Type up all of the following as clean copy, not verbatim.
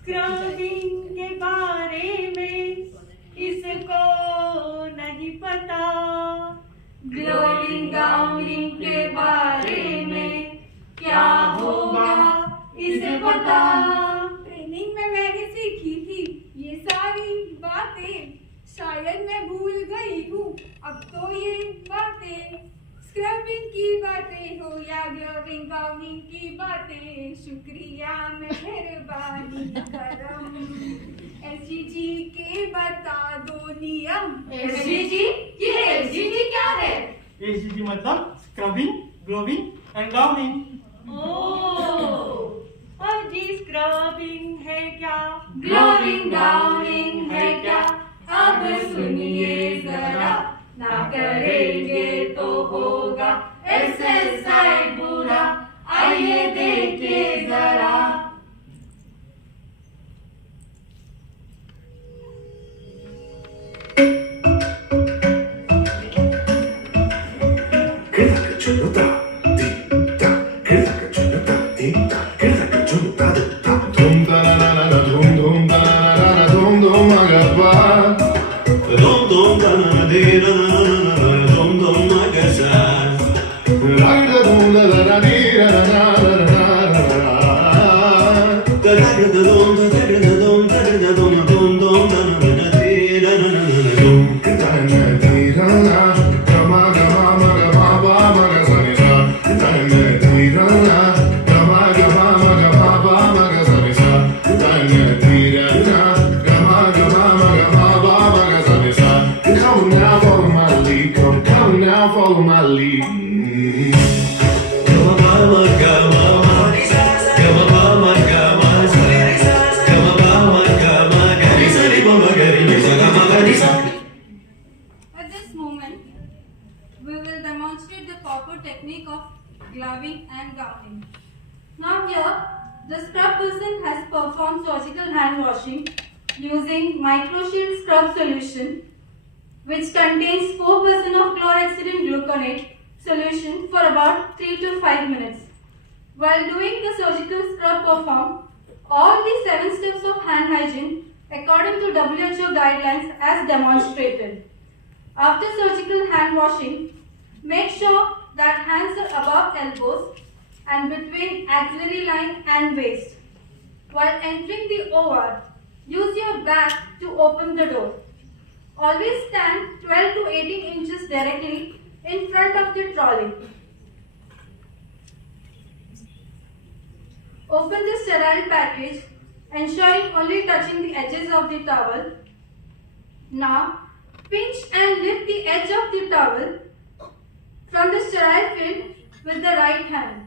Scrubbing के बारे में इसको नहीं पता, ग्लोइंग गाउनिंग के बारे में क्या होगा इसे पता। ट्रेनिंग में मैंने सीखी थी ये सारी बातें, शायद मैं भूल गई हूँ अब तो ये बातें। स्क्रबिंग की बातें हो या ग्लोविंग गाउनिंग की बातें, शुक्रिया मेहरबानी करम। SGG के बता दो नियम। SGG? ये SGG क्या है? SGG मतलब स्क्रबिंग, ग्लोविंग एंड गाउनिंग। अब जी स्क्रबिंग है क्या, ग्लोविंग गाउनिंग है क्या, अब सुनिए जरा, ना करेंगे तो होगा SSI बुरा, आइए देखिए जरा। Follow my lead. At this moment, we will demonstrate the proper technique of gloving and gowning. Now here, the scrub person has performed surgical hand washing using Microshield scrub solution, which contains 4% of chlorhexidine gluconate solution for about 3 to 5 minutes. While doing the surgical scrub, perform all the 7 steps of hand hygiene according to WHO guidelines as demonstrated. After surgical hand washing, make sure that hands are above elbows and between axillary line and waist. While entering the OR, use your back to open the door. Always stand 12 to 18 inches directly in front of the trolley. Open the sterile package, ensuring only touching the edges of the towel. Now, pinch and lift the edge of the towel from the sterile film with the right hand.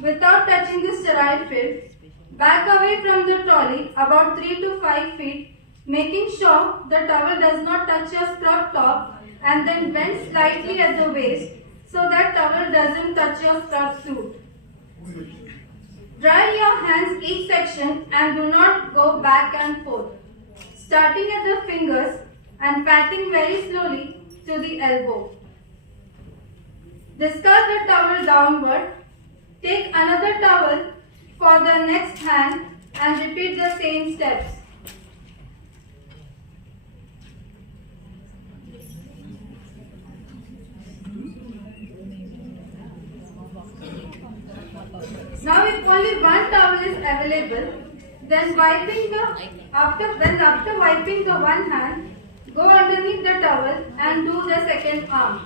Without touching the sterile film, back away from the trolley about 3 to 5 feet, making sure the towel does not touch your scrub top, and then bend slightly at the waist so that towel doesn't touch your scrub suit. Dry your hands each section and do not go back and forth, starting at the fingers and patting very slowly to the elbow. Discard the towel downward. Take another towel for the next hand and repeat the same steps. Now if only one towel is available, then after wiping the one hand, go underneath the towel and do the second arm.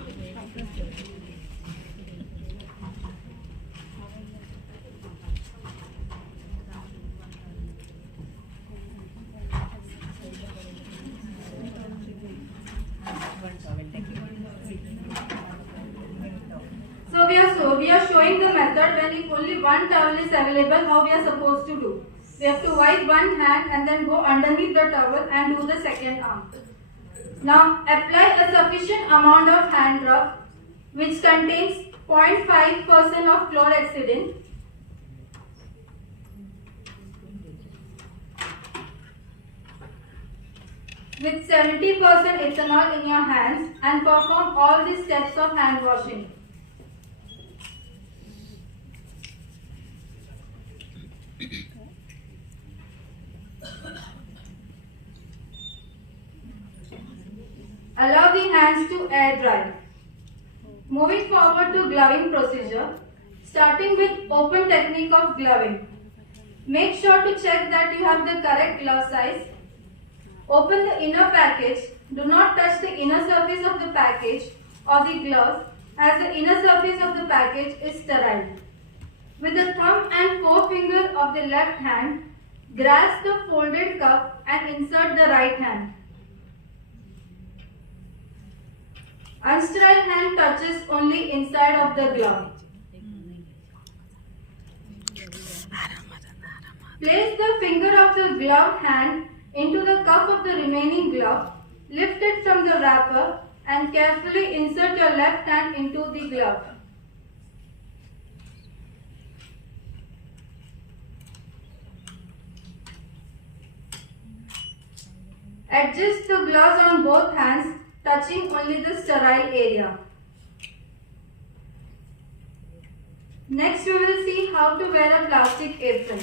So we are showing the method when if only one towel is available, how we are supposed to do. We have to wipe one hand and then go underneath the towel and do the second arm. Now apply a sufficient amount of hand rub which contains 0.5% of chlorhexidine, with 70% ethanol in your hands and perform all the steps of hand washing. Allow the hands to air dry. Moving forward to gloving procedure, starting with open technique of gloving. Make sure to check that you have the correct glove size. Open the inner package. Do not touch the inner surface of the package or the gloves, as the inner surface of the package is sterile. With the thumb and forefinger of the left hand, grasp the folded cup and insert the right hand. Unsterile hand touches only inside of the glove. Place the finger of the gloved hand into the cup of the remaining glove. Lift it from the wrapper and carefully insert your left hand into the glove. Adjust the gloves on both hands, touching only the sterile area. Next, we will see how to wear a plastic apron.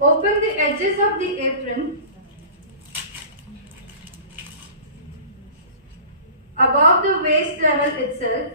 Open the edges of the apron above the waist level itself